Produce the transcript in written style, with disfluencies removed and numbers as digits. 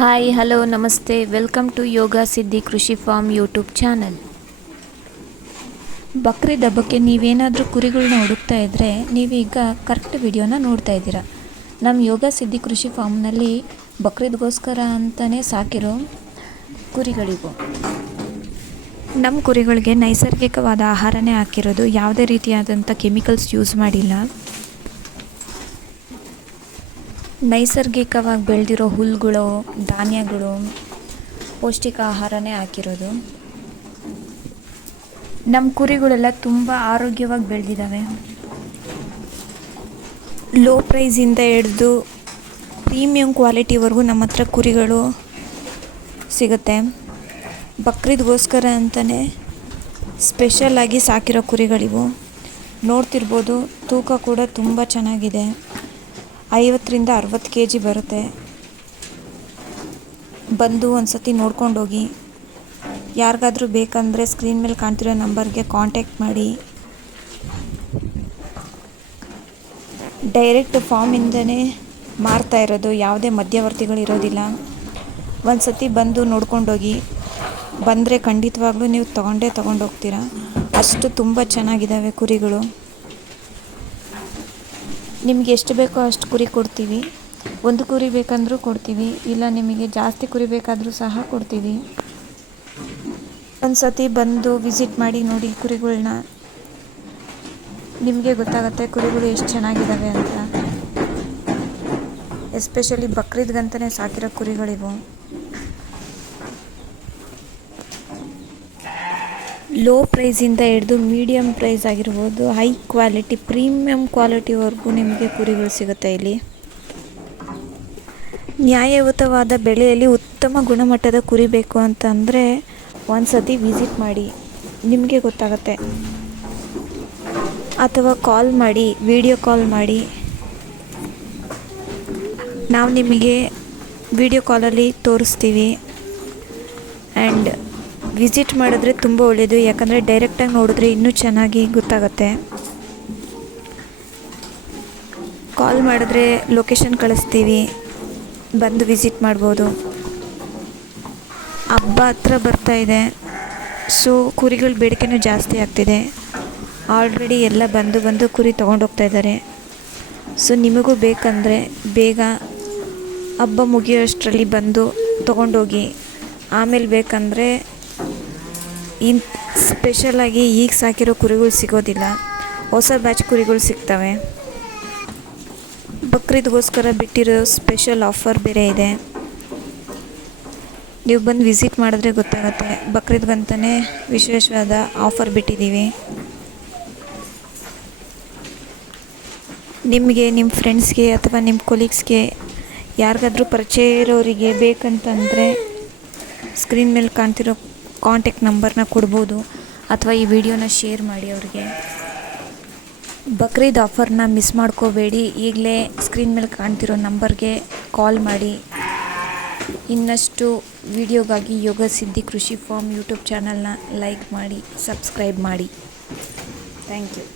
Hi hello ನಮಸ್ತೆ welcome to yoga Siddhi Krishi farm YouTube channel. Bakrid ಹಬ್ಬಕ್ಕೆ ನೀವೇನಾದರೂ ಕುರಿಗಳನ್ನ ಹುಡುಕ್ತಾ ಇದ್ದರೆ ನೀವೀಗ ಕರೆಕ್ಟ್ ವಿಡಿಯೋನ ನೋಡ್ತಾ ಇದ್ದೀರಾ. ನಮ್ಮ ಯೋಗ ಸಿದ್ಧಿ ಕೃಷಿ ಫಾರ್ಮ್ನಲ್ಲಿ ಬಕ್ರೀದ್ಗೋಸ್ಕರ ಅಂತಲೇ ಸಾಕಿರೋ ಕುರಿಗಳಿವು. ನಮ್ಮ ಕುರಿಗಳಿಗೆ ನೈಸರ್ಗಿಕವಾದ ಆಹಾರನೇ ಹಾಕಿರೋದು, ಯಾವುದೇ ರೀತಿಯಾದಂಥ ಕೆಮಿಕಲ್ಸ್ ಯೂಸ್ ಮಾಡಿಲ್ಲ. ನೈಸರ್ಗಿಕವಾಗಿ ಬೆಳೆದಿರೋ ಹುಲ್ಲುಗಳು, ಧಾನ್ಯಗಳು, ಪೌಷ್ಟಿಕ ಆಹಾರನೇ ಹಾಕಿರೋದು. ನಮ್ಮ ಕುರಿಗಳೆಲ್ಲ ತುಂಬ ಆರೋಗ್ಯವಾಗಿ ಬೆಳೆದಿದ್ದಾವೆ. ಲೋ ಪ್ರೈಸಿಂದ ಹಿಡಿದು ಪ್ರೀಮಿಯಂ ಕ್ವಾಲಿಟಿವರೆಗೂ ನಮ್ಮ ಹತ್ರ ಕುರಿಗಳು ಸಿಗುತ್ತೆ. ಬಕ್ರೀದ್ಗೋಸ್ಕರ ಅಂತಲೇ ಸ್ಪೆಷಲಾಗಿ ಸಾಕಿರೋ ಕುರಿಗಳಿವು. ನೋಡ್ತಿರ್ಬೋದು, ತೂಕ ಕೂಡ ತುಂಬ ಚೆನ್ನಾಗಿದೆ. 50ರಿಂದ 60 kg ಬರುತ್ತೆ. ಬಂದು ಒಂದು ಸತಿ ನೋಡ್ಕೊಂಡೋಗಿ. ಯಾರಿಗಾದ್ರೂ ಬೇಕಂದರೆ ಸ್ಕ್ರೀನ್ ಮೇಲೆ ಕಾಣ್ತಿರೋ ನಂಬರ್ಗೆ ಕಾಂಟ್ಯಾಕ್ಟ್ ಮಾಡಿ. ಡೈರೆಕ್ಟ್ ಫಾರ್ಮಿಂದನೇ ಮಾರ್ತಾ ಇರೋದು, ಯಾವುದೇ ಮಧ್ಯವರ್ತಿಗಳಿರೋದಿಲ್ಲ. ಒಂದು ಸತಿ ಬಂದು ನೋಡ್ಕೊಂಡೋಗಿ. ಬಂದರೆ ಖಂಡಿತವಾಗ್ಲೂ ನೀವು ತೊಗೊಂಡೋಗ್ತೀರಾ. ಅಷ್ಟು ತುಂಬ ಚೆನ್ನಾಗಿದ್ದಾವೆ ಕುರಿಗಳು. ನಿಮಗೆ ಎಷ್ಟು ಬೇಕೋ ಅಷ್ಟು ಕುರಿ ಕೊಡ್ತೀವಿ. ಒಂದು ಕುರಿ ಬೇಕಂದ್ರೂ ಕೊಡ್ತೀವಿ, ಇಲ್ಲ ನಿಮಗೆ ಜಾಸ್ತಿ ಕುರಿ ಬೇಕಾದರೂ ಸಹ ಕೊಡ್ತೀವಿ. ಒಂದು ಸತಿ ಬಂದು ವಿಸಿಟ್ ಮಾಡಿ ನೋಡಿ ಕುರಿಗಳ್ನ. ನಿಮಗೆ ಗೊತ್ತಾಗುತ್ತೆ ಕುರಿಗಳು ಎಷ್ಟು ಚೆನ್ನಾಗಿದ್ದಾವೆ ಅಂತ. ಎಸ್ಪೆಷಲಿ ಬಕ್ರೀದ್ಗಂತಲೇ ಸಾಕಿರೋ ಕುರಿಗಳಿವು. ಲೋ ಪ್ರೈಸಿಂದ ಹಿಡಿದು ಮೀಡಿಯಮ್ ಪ್ರೈಸ್ ಆಗಿರ್ಬೋದು, ಹೈ ಕ್ವಾಲಿಟಿ, ಪ್ರೀಮಿಯಂ ಕ್ವಾಲಿಟಿವರೆಗೂ ನಿಮಗೆ ಕುರಿಗಳು ಸಿಗುತ್ತೆ ಇಲ್ಲಿ. ನ್ಯಾಯಯುತವಾದ ಬೆಲೆಯಲ್ಲಿ ಉತ್ತಮ ಗುಣಮಟ್ಟದ ಕುರಿ ಬೇಕು ಅಂತಂದರೆ ಒಂದು ಸತಿ ವಿಸಿಟ್ ಮಾಡಿ, ನಿಮಗೆ ಗೊತ್ತಾಗುತ್ತೆ. ಅಥವಾ ಕಾಲ್ ಮಾಡಿ, ವಿಡಿಯೋ ಕಾಲ್ ಮಾಡಿ. ನಾವು ನಿಮಗೆ ವಿಡಿಯೋ ಕಾಲಲ್ಲಿ ತೋರಿಸ್ತೀವಿ. ಆ್ಯಂಡ್ ವಿಸಿಟ್ ಮಾಡಿದ್ರೆ ತುಂಬ ಒಳ್ಳೆಯದು, ಯಾಕಂದರೆ ಡೈರೆಕ್ಟಾಗಿ ನೋಡಿದ್ರೆ ಇನ್ನೂ ಚೆನ್ನಾಗಿ ಗೊತ್ತಾಗುತ್ತೆ. ಕಾಲ್ ಮಾಡಿದ್ರೆ ಲೊಕೇಶನ್ ಕಳಿಸ್ತೀವಿ, ಬಂದು ವಿಸಿಟ್ ಮಾಡ್ಬೋದು. ಹಬ್ಬ ಹತ್ರ ಬರ್ತಾ ಇದೆ, ಸೊ ಕುರಿಗಳ ಬೇಡಿಕೆನೂ ಜಾಸ್ತಿ ಆಗ್ತಿದೆ. ಆಲ್ರೆಡಿ ಎಲ್ಲ ಬಂದು ಕುರಿ ತೊಗೊಂಡೋಗ್ತಾ ಇದ್ದಾರೆ. ಸೊ ನಿಮಗೂ ಬೇಕಂದರೆ ಬೇಗ ಹಬ್ಬ ಮುಗಿಯೋಷ್ಟರಲ್ಲಿ ಬಂದು ತೊಗೊಂಡೋಗಿ. ಆಮೇಲೆ ಬೇಕಂದರೆ ಸ್ಪೆಷಲಾಗಿ ಈಗ ಸಾಕಿರೋ ಕುರಿಗಳು ಸಿಗೋದಿಲ್ಲ, ಹೊಸ ಬ್ಯಾಚ್ ಕುರಿಗಳು ಸಿಗ್ತವೆ. ಬಕ್ರೀದ್ಗೋಸ್ಕರ ಬಿಟ್ಟಿರೋ ಸ್ಪೆಷಲ್ ಆಫರ್ ಬೇರೆ ಇದೆ. ನೀವು ಬಂದು ವಿಸಿಟ್ ಮಾಡಿದ್ರೆ ಗೊತ್ತಾಗುತ್ತೆ. ಬಕ್ರೀದ್ಗಂತಲೇ ವಿಶೇಷವಾದ ಆಫರ್ ಬಿಟ್ಟಿದ್ದೀವಿ. ನಿಮಗೆ, ನಿಮ್ಮ ಫ್ರೆಂಡ್ಸ್ಗೆ ಅಥವಾ ನಿಮ್ಮ ಕೊಲೀಗ್ಸ್ಗೆ ಯಾರಿಗಾದ್ರೂ ಪರಿಚಯ ಇರೋರಿಗೆ ಬೇಕಂತಂದರೆ ಸ್ಕ್ರೀನ್ ಮೇಲೆ ಕಾಣ್ತಿರೋ ಕಾಂಟ್ಯಾಕ್ಟ್ ನಂಬರ್ನ ಕೊಡ್ಬೋದು, ಅಥವಾ ಈ ವಿಡಿಯೋನ ಶೇರ್ ಮಾಡಿ ಅವ್ರಿಗೆ. ಬಕ್ರೀದ್ ಆಫರ್ನ ಮಿಸ್ ಮಾಡ್ಕೋಬೇಡಿ. ಈಗಲೇ ಸ್ಕ್ರೀನ್ ಮೇಲೆ ಕಾಣ್ತಿರೋ ನಂಬರ್ಗೆ ಕಾಲ್ ಮಾಡಿ. ಇನ್ನಷ್ಟು ವಿಡಿಯೋಗಾಗಿ ಯೋಗ ಸಿದ್ಧಿ ಕೃಷಿ ಫಾರ್ಮ್ ಯೂಟ್ಯೂಬ್ ಚಾನಲ್ನ ಲೈಕ್ ಮಾಡಿ, ಸಬ್ಸ್ಕ್ರೈಬ್ ಮಾಡಿ. Thank you.